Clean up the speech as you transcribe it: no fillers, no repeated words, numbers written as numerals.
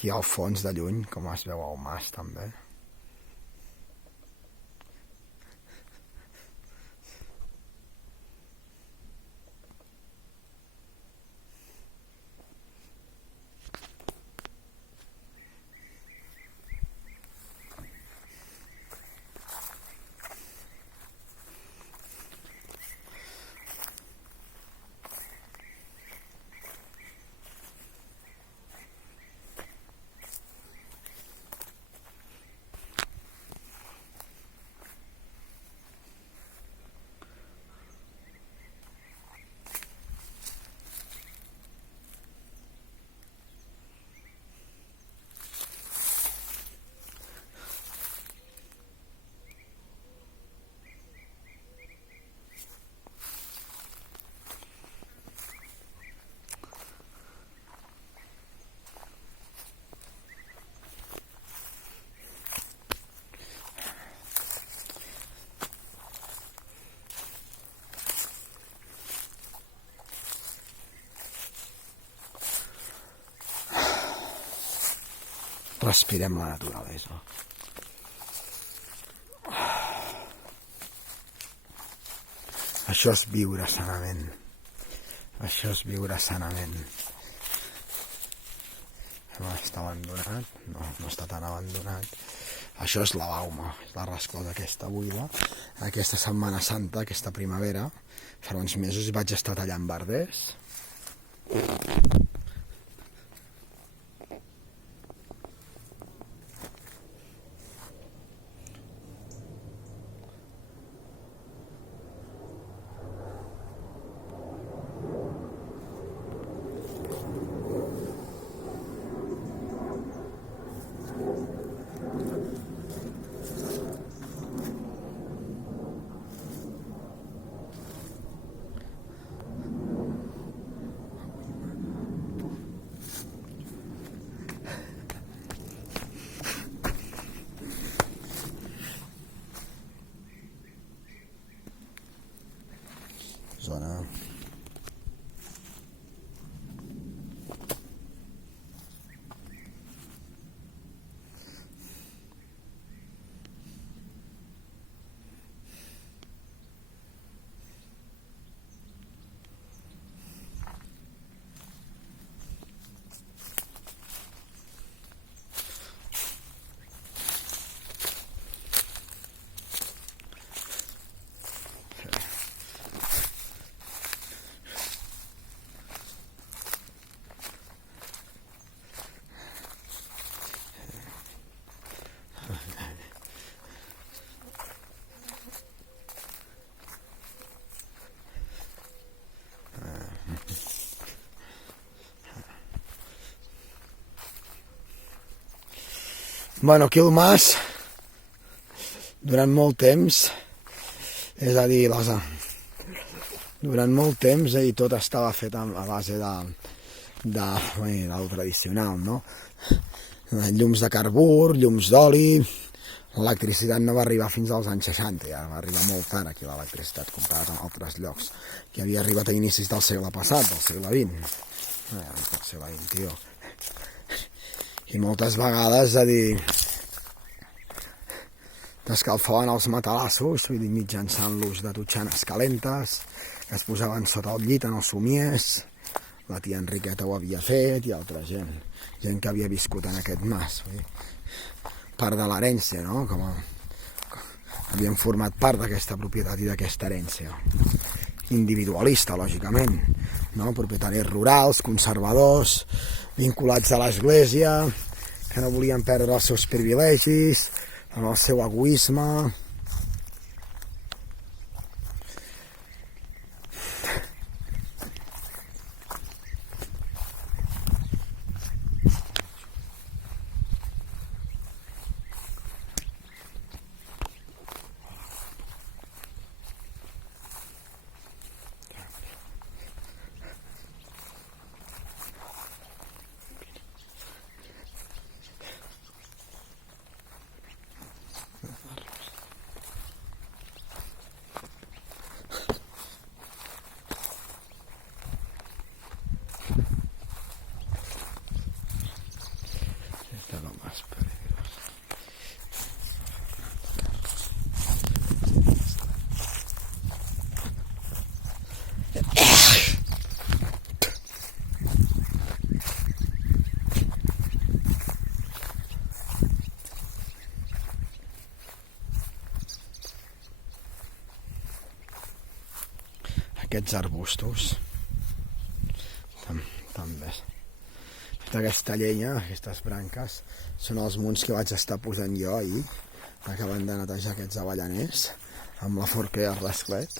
Aquí al fons de lluny, com es veu el mas també. Respirem la naturalesa. Això és viure sanament. Això és viure sanament. Està abandonat? No, no està tan abandonat. Això és la bauma, és la resclosa aquesta buida. Aquesta Setmana Santa, aquesta primavera, fa uns mesos vaig estar tallant verders. Zona. Bueno, aquí el mas, durant molt temps, és a dir, durant molt temps tot estava fet a base del tradicional, no? Llums de carbur, llums d'oli, l'electricitat no va arribar fins als anys 60, ja va arribar molt tard aquí l'electricitat comparat amb altres llocs, que havia arribat a inicis del segle passat, del segle XX, del segle XXI. I moltes vegades, és a dir, t'escalfaven els matalassos, vull dir, mitjançant l'ús de totxanes calentes, que es posaven sota el llit en els somiers, la tia Enriqueta ho havia fet, i altra gent que havia viscut en aquest mas. Vull dir, part de l'herència, no? Com havien format part d'aquesta propietat i d'aquesta herència. Individualista, lògicament, no? Propietaris rurals, conservadors, vinculats a l'església, que no volien perdre els seus privilegis, amb el seu egoisme. aquests arbustos. També. Tota aquesta llenya, aquestes branques, són els munts que vaig estar posant jo ahir, acabant de netejar aquests avellaners, amb la forca i el rasclet.